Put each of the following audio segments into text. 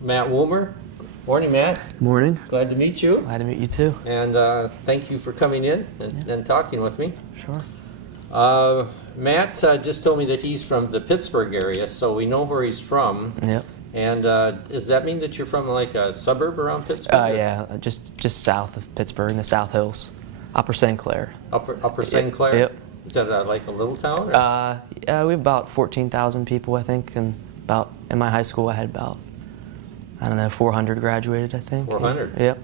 Matt Woomer. Morning, Matt. Morning. Glad to meet you. Glad to meet you too. And thank you for coming in and talking with me. Sure. Matt just told me that he's from the Pittsburgh area, so we know where he's from. Yep. And does that mean that you're from like a suburb around Pittsburgh? Yeah, just south of Pittsburgh in the South Hills, Upper St. Clair. Upper St. Clair? Yep. Is that like a little town? Or? Yeah, we have about 14,000 people, I think, and in my high school I had about, I don't know, 400 graduated, I think. 400? Yep.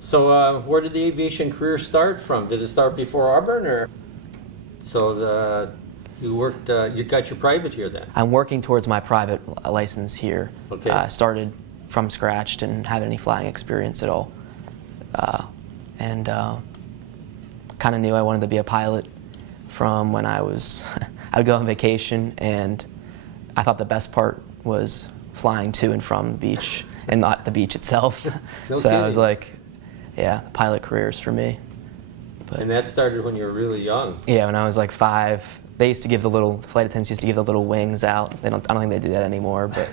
So where did the aviation career start from? Did it start before Auburn, or? So you worked, you got your private here then? I'm working towards my private license here. Okay. I started from scratch, didn't have any flying experience at all. And kind of knew I wanted to be a pilot from when I was, I would go on vacation, and I thought the best part was flying to and from the beach and not the beach itself. No so kidding. I was like, yeah, the pilot career is for me. But, And that started when you were really young. yeah, when I was like 5, they used to give the flight attendants used to give the little wings out. I don't think they do that anymore, but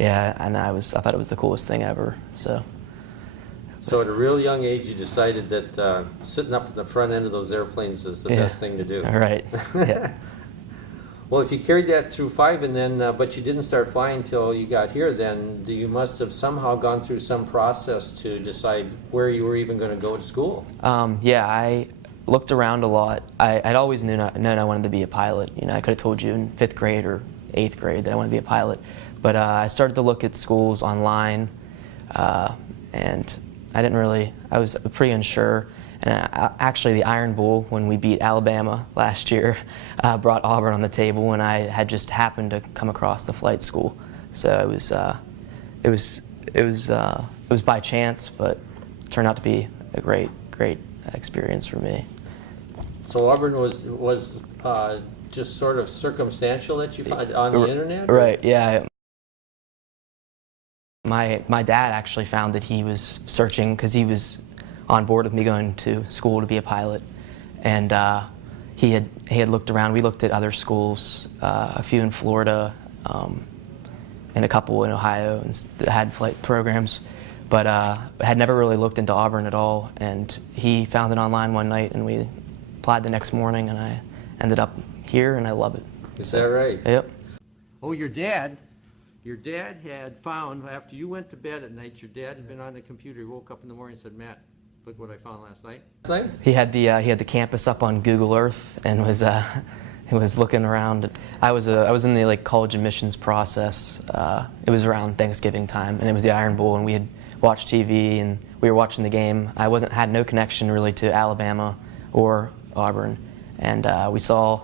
yeah, and I thought it was the coolest thing ever, so. So at a real young age, you decided that sitting up at the front end of those airplanes is the best thing to do. Right, yeah. Well, if you carried that through 5 and then, but you didn't start flying until you got here, then you must have somehow gone through some process to decide where you were even going to go to school. Yeah, I looked around a lot. I'd always known I wanted to be a pilot. You know, I could have told you in 5th grade or 8th grade that I wanted to be a pilot. But I started to look at schools online, and I was pretty unsure. And actually, the Iron Bowl, when we beat Alabama last year, brought Auburn on the table, and I had just happened to come across the flight school. So it was by chance, but it turned out to be a great experience for me. So Auburn was just sort of circumstantial that you found on the internet? Or? Right, yeah. My dad actually found that he was searching, because he was on board with me going to school to be a pilot, and he had looked around. We looked at other schools, a few in Florida, and a couple in Ohio, and that had flight programs, but had never really looked into Auburn at all. And he found it online one night, and we applied the next morning, and I ended up here, and I love it. Is that right? Yep. Oh, your dad had found, after you went to bed at night, your dad had been on the computer. He woke up in the morning and said, "Matt, look what I found last night." He had the campus up on Google Earth, and he was looking around. I was in the college admissions process. It was around Thanksgiving time, and it was the Iron Bowl, and we had watched TV, and we were watching the game. I had no connection really to Alabama or Auburn, and we saw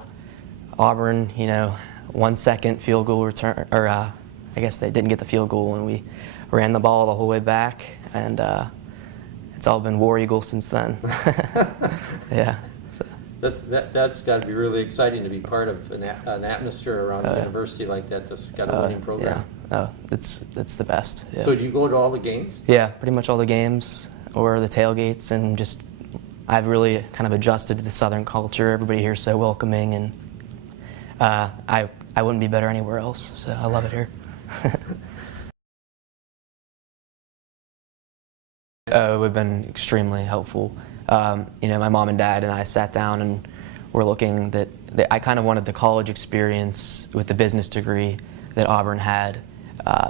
Auburn, 1 second field goal return, or I guess they didn't get the field goal, and we ran the ball the whole way back, and it's all been War Eagle since then. Yeah. So. That's got to be really exciting to be part of an atmosphere around a university like that that's got a winning program. Yeah. Oh, it's the best. Yeah. So do you go to all the games? Yeah, pretty much all the games or the tailgates, and just I've really kind of adjusted to the Southern culture. Everybody here is so welcoming, and I wouldn't be better anywhere else. So I love it here. It would have been extremely helpful. My mom and dad and I sat down and were looking that I kind of wanted the college experience with the business degree that Auburn had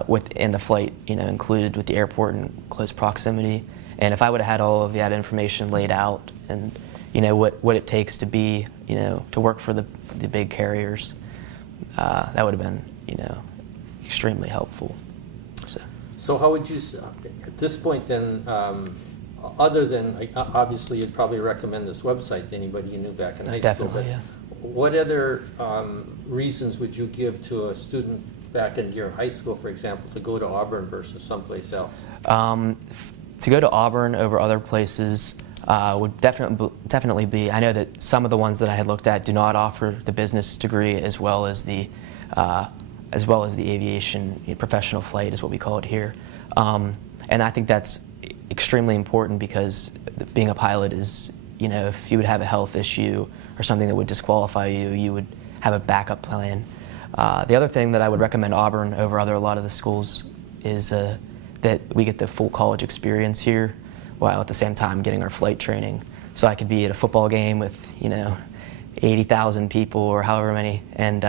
within the flight, included with the airport in close proximity. And if I would have had all of that information laid out, and what it takes to be, to work for the big carriers, that would have been, extremely helpful. So how would you, at this point then, other than, obviously you'd probably recommend this website to anybody you knew back in high school, but yeah. What other reasons would you give to a student back in your high school, for example, to go to Auburn versus someplace else? To go to Auburn over other places would definitely be, I know that some of the ones that I had looked at do not offer the business degree as well as the aviation, professional flight is what we call it here. And I think that's extremely important, because being a pilot is, if you would have a health issue or something that would disqualify you, you would have a backup plan. The other thing that I would recommend Auburn over a lot of the schools is that we get the full college experience here, while at the same time getting our flight training. So I could be at a football game with 80,000 people or however many, and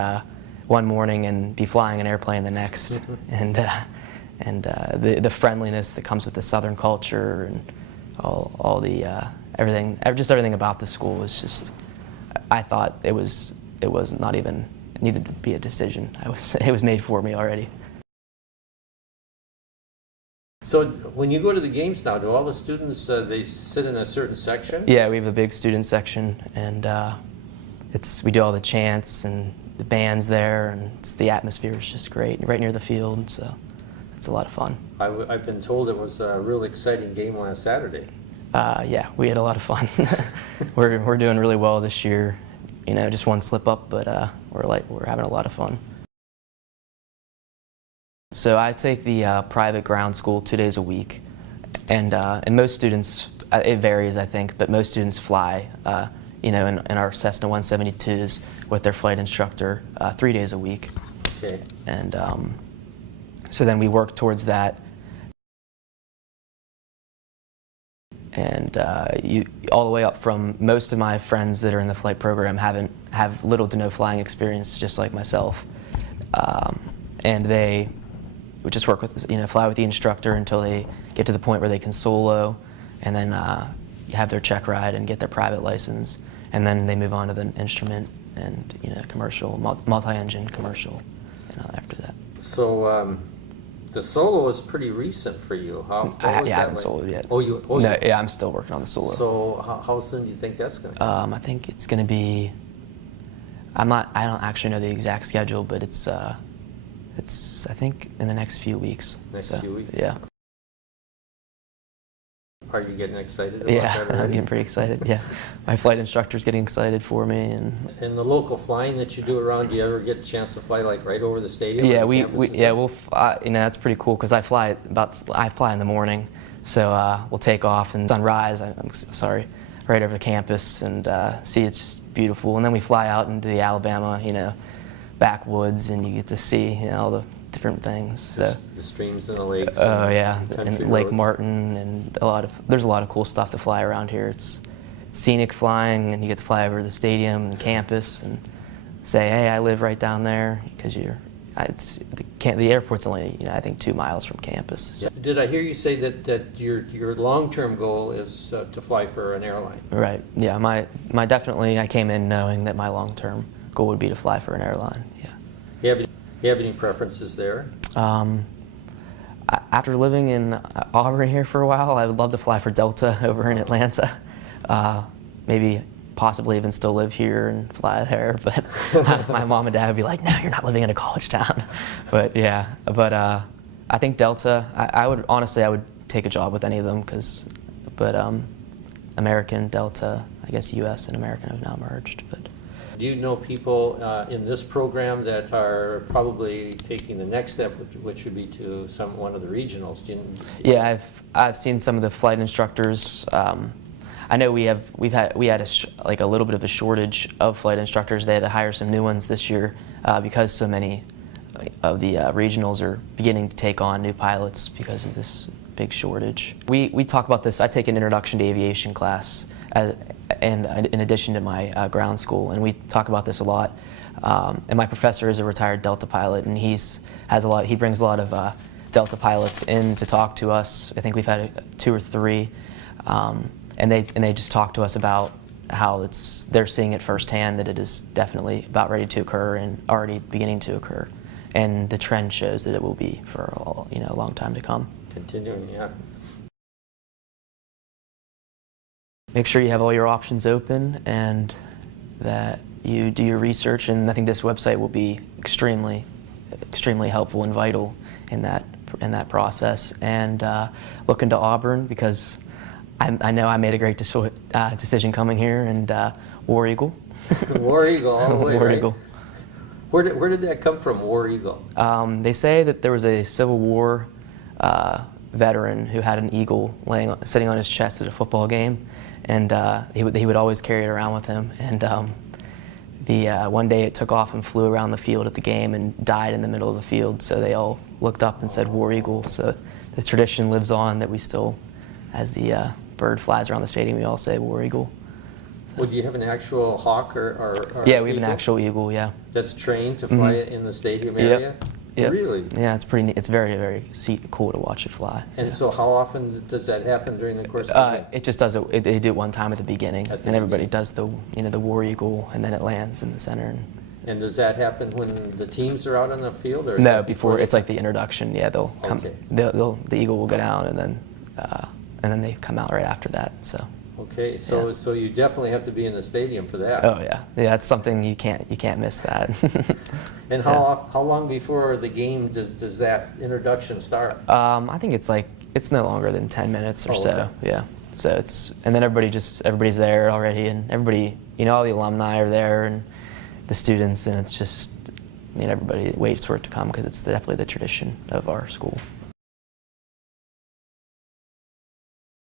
one morning and be flying an airplane the next, and the friendliness that comes with the Southern culture and all the everything about the school was just. I thought it was not even needed to be a decision. It was made for me already. So when you go to the games now, do all the students they sit in a certain section? Yeah, we have a big student section, and we do all the chants and the band's there, and the atmosphere is just great, right near the field. So it's a lot of fun. I've been told it was a real exciting game last Saturday. Yeah, we had a lot of fun. We're doing really well this year. Just one slip up, but we're having a lot of fun. So I take the private ground school 2 days a week, and most students, it varies I think, but most students fly, in our Cessna 172s with their flight instructor 3 days a week. Okay. And so then we work towards that. And all the way up from most of my friends that are in the flight program have little to no flying experience, just like myself, and they would just work with fly with the instructor until they get to the point where they can solo, and then have their check ride and get their private license, and then they move on to the instrument and commercial, multi-engine commercial, after that. So. The solo is pretty recent for you. I haven't soloed yet. No, yeah, I'm still working on the solo. So how soon do you think that's going to be? I think it's going to be. I don't actually know the exact schedule, but it's I think in the next few weeks. Few weeks. Yeah. Are you getting excited about that already? I'm getting pretty excited. Yeah, my flight instructor's getting excited for me, and the local flying that you do around, do you ever get a chance to fly like right over the stadium? Yeah, that's pretty cool because I fly in the morning, so we'll take off and sunrise. Right over the campus and see it's just beautiful, and then we fly out into the Alabama, backwoods, and you get to see all the different things. So. The streams and the lakes. Oh yeah, and Lake roads. Martin, and there's a lot of cool stuff to fly around here. It's scenic flying, and you get to fly over the stadium and campus and say, hey, I live right down there, because the airport's only I think 2 miles from campus. So. Yeah. Did I hear you say that your long-term goal is to fly for an airline? Right. Yeah. My definitely I came in knowing that my long-term goal would be to fly for an airline. Yeah. You have any preferences there? After living in Auburn here for a while, I would love to fly for Delta over in Atlanta. Maybe possibly even still live here and fly there, but my mom and dad would be like, no, you're not living in a college town. But yeah, I think Delta, I would take a job with any of them, but American, Delta, I guess US and American have now merged. But. Do you know people in this program that are probably taking the next step, which would be to one of the regionals? Yeah, I've seen some of the flight instructors. I know we had a little bit of a shortage of flight instructors. They had to hire some new ones this year because so many of the regionals are beginning to take on new pilots because of this big shortage. We talk about this. I take an introduction to aviation class. And in addition to my ground school, and we talk about this a lot. And my professor is a retired Delta pilot, and he brings a lot of Delta pilots in to talk to us. I think we've had 2 or 3, and they just talk to us about how they're seeing it firsthand, that it is definitely about ready to occur and already beginning to occur, and the trend shows that it will be for a long time to come. Continuing, yeah. Make sure you have all your options open and that you do your research, and I think this website will be extremely helpful and vital in that process. And look into Auburn, because I know I made a great decision coming here, and War Eagle. War Eagle, all the way, War right? Eagle. Where did that come from, War Eagle? They say that there was a Civil War veteran who had an eagle sitting on his chest at a football game, and he would always carry it around with him. And one day it took off and flew around the field at the game and died in the middle of the field. So they all looked up and said War Eagle. So the tradition lives on that we still, as the bird flies around the stadium, we all say War Eagle. So. Would you have an actual hawk or yeah, we have eagle an actual eagle, yeah. That's trained to fly it in the stadium area? Yep. Really? Yeah, it's pretty neat. It's very, very cool to watch it fly. And so how often does that happen during the course of the game? It just does it. They do it one time at the beginning, and everybody does the the War Eagle, and then it lands in the center. And does that happen when the teams are out on the field, or is No, that before it's like the introduction. Yeah, they'll come. Okay. The eagle will go down, and then they come out right after that. So. Okay, so so you definitely have to be in the stadium for that. Oh yeah, yeah. It's something you can't miss that. And how long before the game does that introduction start? I think it's no longer than 10 minutes or so. Okay. Yeah. So and then everybody's there already, and everybody, all the alumni are there and the students, and it's just, everybody waits for it to come because it's definitely the tradition of our school.